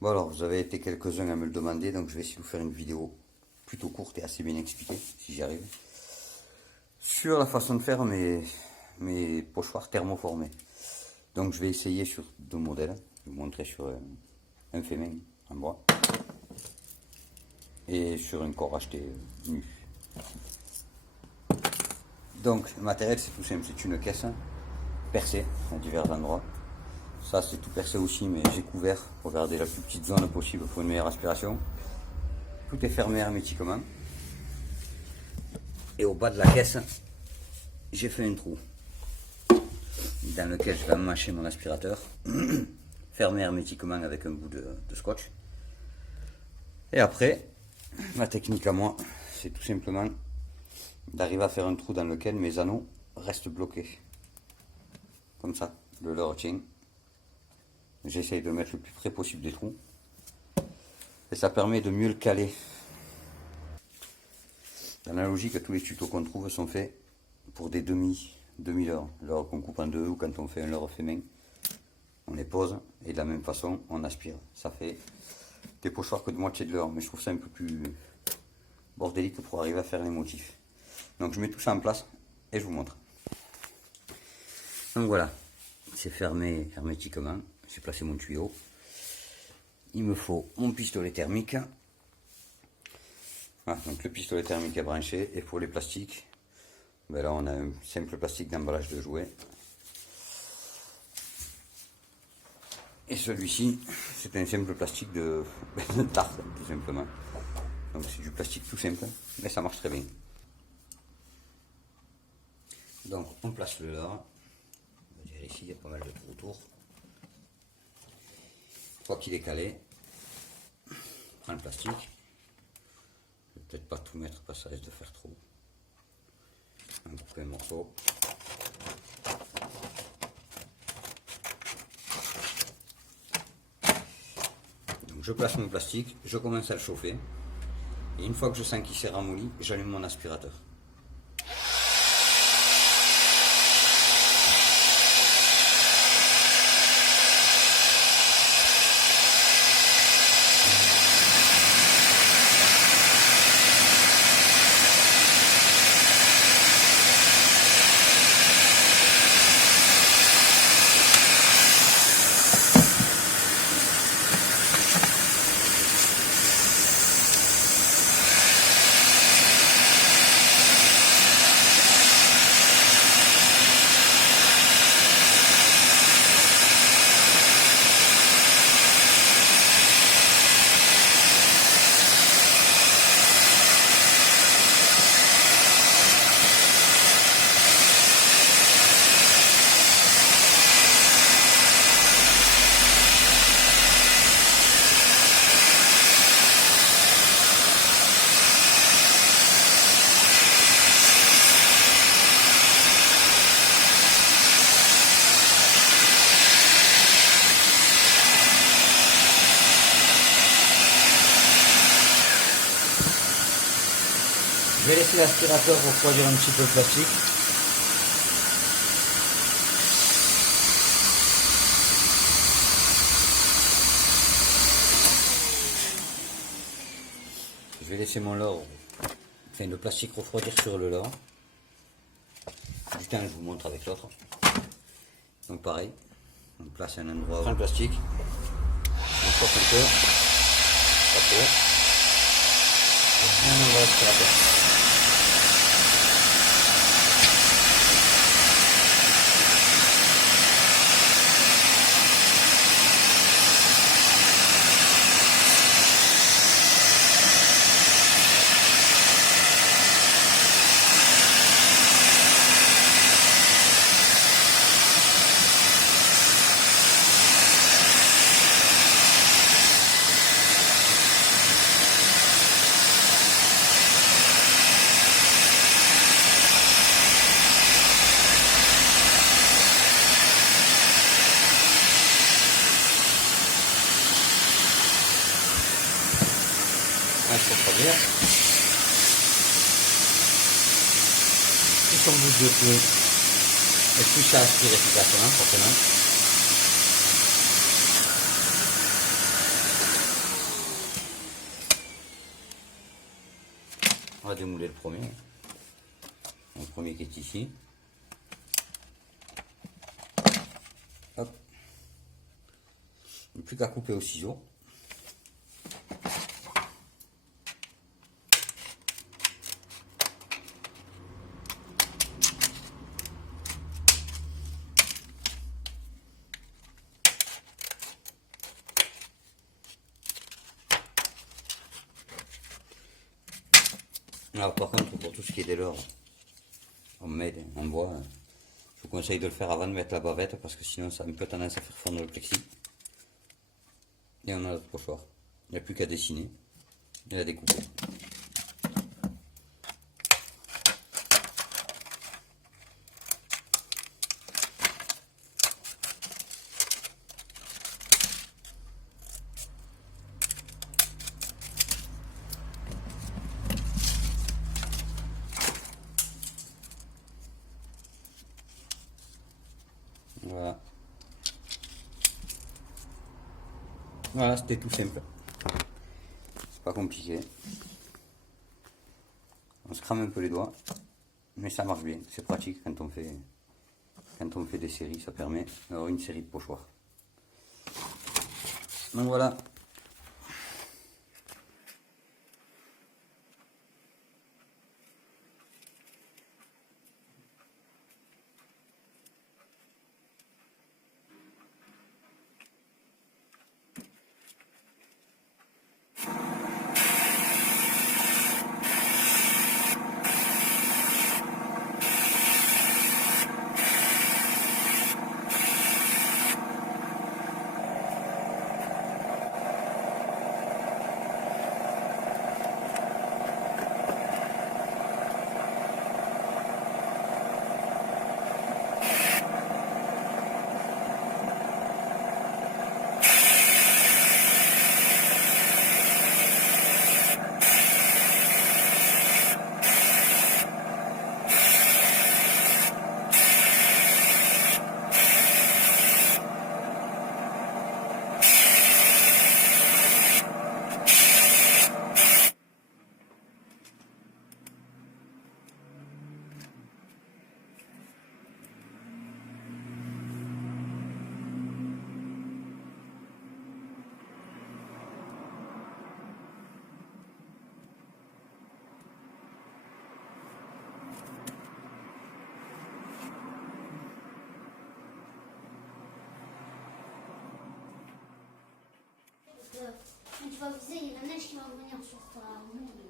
Bon alors, vous avez été quelques-uns à me le demander, donc je vais essayer de vous faire une vidéo plutôt courte et assez bien expliquée, si j'y arrive, sur la façon de faire mes pochoirs thermoformés. Donc je vais essayer sur deux modèles, je vais vous montrer sur un fait main en bois et sur un corps acheté nu. Donc le matériel c'est tout simple, c'est une caisse percée à divers endroits. Ça c'est tout percé aussi, mais j'ai couvert pour garder la plus petite zone possible pour une meilleure aspiration. Tout est fermé hermétiquement. Et au bas de la caisse, j'ai fait un trou dans lequel je vais mâcher mon aspirateur, fermé hermétiquement avec un bout de scotch. Et après, ma technique à moi, c'est tout simplement d'arriver à faire un trou dans lequel mes anneaux restent bloqués. Comme ça, le leurre tient. J'essaye de mettre le plus près possible des trous. Et ça permet de mieux le caler. Dans la logique, tous les tutos qu'on trouve sont faits pour des demi-leurres. Leurre qu'on coupe en deux ou quand on fait un leurre fait main. On les pose et de la même façon, on aspire. Ça fait des pochoirs que de moitié de leurre. Mais je trouve ça un peu plus bordélique pour arriver à faire les motifs. Donc je mets tout ça en place et je vous montre. Donc voilà, c'est fermé hermétiquement. J'ai placé mon tuyau. Il me faut mon pistolet thermique. Voilà, donc le pistolet thermique est branché. Et pour les plastiques, ben là on a un simple plastique d'emballage de jouets. Et celui-ci, c'est un simple plastique de tarte, tout simplement. Donc c'est du plastique tout simple, mais ça marche très bien. Donc on place le leurre. On va dire ici, il y a pas mal de trous autour. Une fois qu'il est calé, on prend le plastique. Je vais peut-être pas tout mettre parce que ça risque de faire trop. On coupe un morceau. Donc je place mon plastique, je commence à le chauffer. Et une fois que je sens qu'il s'est ramolli, j'allume mon aspirateur. Je vais laisser l'aspirateur refroidir un petit peu le plastique. Je vais laisser mon leurre, enfin le plastique refroidir sur le leurre. Du temps, je vous montre avec l'autre. Donc pareil, on place un endroit, on prend le plastique, on chauffe un peu, pas trop, et on envoie l'aspirateur. Il faut refroidir. Plus on bouge de peu, et plus ça aspire efficacement, forcément. va démouler le premier. Le premier qui est ici. Hop. Il n'y a plus qu'à couper au ciseau. Alors par contre, pour tout ce qui est des leurres, en bois, je vous conseille de le faire avant de mettre la bavette parce que sinon ça a un peu tendance à faire fondre le plexi. Et on a notre pochoir. Il n'y a plus qu'à dessiner et à découper. Voilà. Voilà, c'était tout simple. C'est pas compliqué. On se crame un peu les doigts, mais ça marche bien. C'est pratique quand on fait des séries, ça permet d'avoir une série de pochoirs. Donc voilà. Quand tu vas viser, il y a la neige qui va revenir sur ta moule.